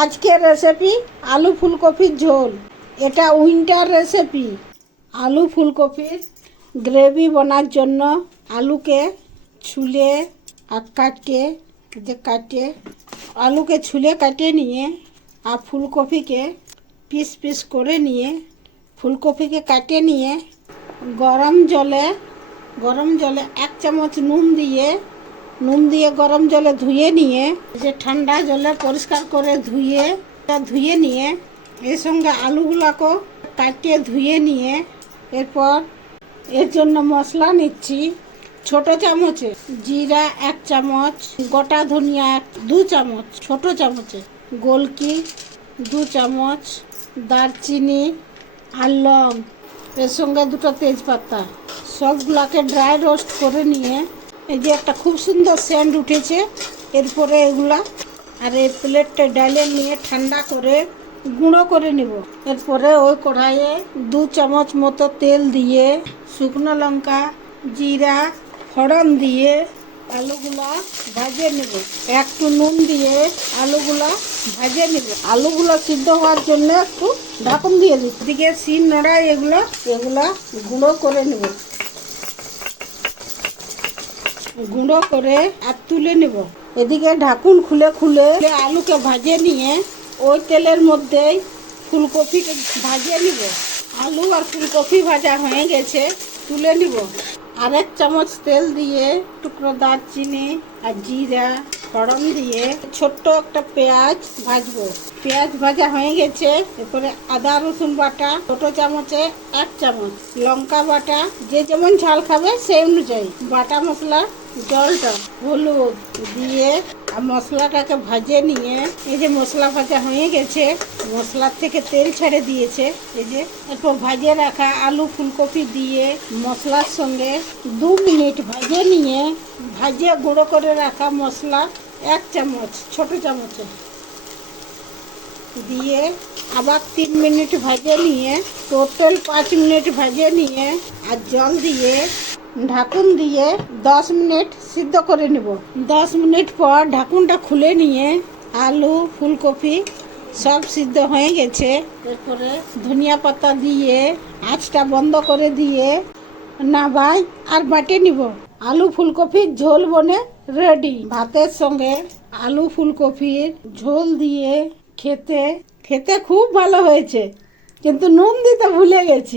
আজকের রেসিপি আলু ফুলকপির ঝোল। এটা উইন্টার রেসিপি। আলু ফুলকপির গ্রেভি বানার জন্য আলুকে ছুলে আর কাটিয়ে আলুকে ছুলে কাটিয়ে নিয়ে আর ফুলকপিকে পিস পিস করে নিয়ে ফুলকপিকে কাটিয়ে নিয়ে গরম জলে 1 চামচ নুন দিয়ে গরম জলে ধুয়ে নিয়ে যে ঠান্ডা জলে পরিষ্কার করে ধুয়ে নিয়ে এর সঙ্গে আলুগুলোকেও কাটিয়ে ধুয়ে নিয়ে এরপর এর জন্য মশলা নিচ্ছি। ছোট চামচে জিরা 1 চামচ, গোটা ধনিয়া 2 চামচ ছোট চামচে, গোলকি 2 চামচ, দারচিনি আর লং, এর সঙ্গে 2টো তেজপাতা, সবগুলাকে ড্রাই রোস্ট করে নিয়ে এই যে একটা খুব সুন্দর সেন্ট উঠেছে। এরপরে এগুলা আর এই প্লেটটা ডালে নিয়ে ঠান্ডা করে গুঁড়ো করে নিব। এরপরে ওই কড়াইয়ে 2 চামচ মতো তেল দিয়ে শুকনো লঙ্কা, জিরা ফোড়ন দিয়ে আলুগুলা ভাজে নেব। একটু নুন দিয়ে আলুগুলা ভাজে নেব। আলুগুলো সিদ্ধ হওয়ার জন্য একটু ঢাকন দিয়ে দিই। এদিকে শিল নোড়ায় এগুলা গুঁড়ো করে নেব। গুঁড়ো করে আর তুলে নেব। এদিকে ঢাকুন খুলে আলুকে ভাজে নিয়ে ওই তেলের মধ্যেই ফুলকপিকে ভাজে নিব। আলু আর ফুলকপি ভাজা হয়ে গেছে, তুলে নিব। আর 1 চামচ তেল দিয়ে টুকরো দারচিনি আর জিরা ফোড়ন দিয়ে ছোট্ট একটা পেঁয়াজ ভাজবো। পেঁয়াজ ভাজা হয়ে গেছে। এরপরে আদা রসুন বাটা ছোট চামচে 1 চামচ, লঙ্কা বাটা যে যেমন ঝাল খাবে সেই অনুযায়ী, বাটা মশলা, জলটা, হলুদ দিয়ে আর মশলাটাকে ভাজে নিয়ে এই যে মশলা ভাজা হয়ে গেছে, মশলার থেকে তেল ছেড়ে দিয়েছে। এই যে এরপর ভাজে রাখা আলু ফুলকপি দিয়ে মশলার সঙ্গে 2 মিনিট ভাজে নিয়ে গুঁড়ো করে রাখা মশলা 1 চামচ ছোট চামচে দিয়ে আবার 3 মিনিট ভাজে নিয়ে টোটাল 5 মিনিট ভাজে নিয়ে আর জল দিয়ে ঢাকুন দিয়ে 10 মিনিট সিদ্ধ করে নেব। 10 মিনিট পর ঢাকুনটা খুলে নিয়ে আলু ফুলকপি সব সিদ্ধ হয়ে গেছে। এরপরে ধনিয়া পাতা দিয়ে আঁচটা বন্ধ করে দিয়ে নামাই আর বাটে নিব। আলু ফুলকপির ঝোল বনে রেডি। ভাতের সঙ্গে আলু ফুলকপির ঝোল দিয়ে খেতে খুব ভালো হয়েছে, কিন্তু নুন দিতে ভুলে গেছি।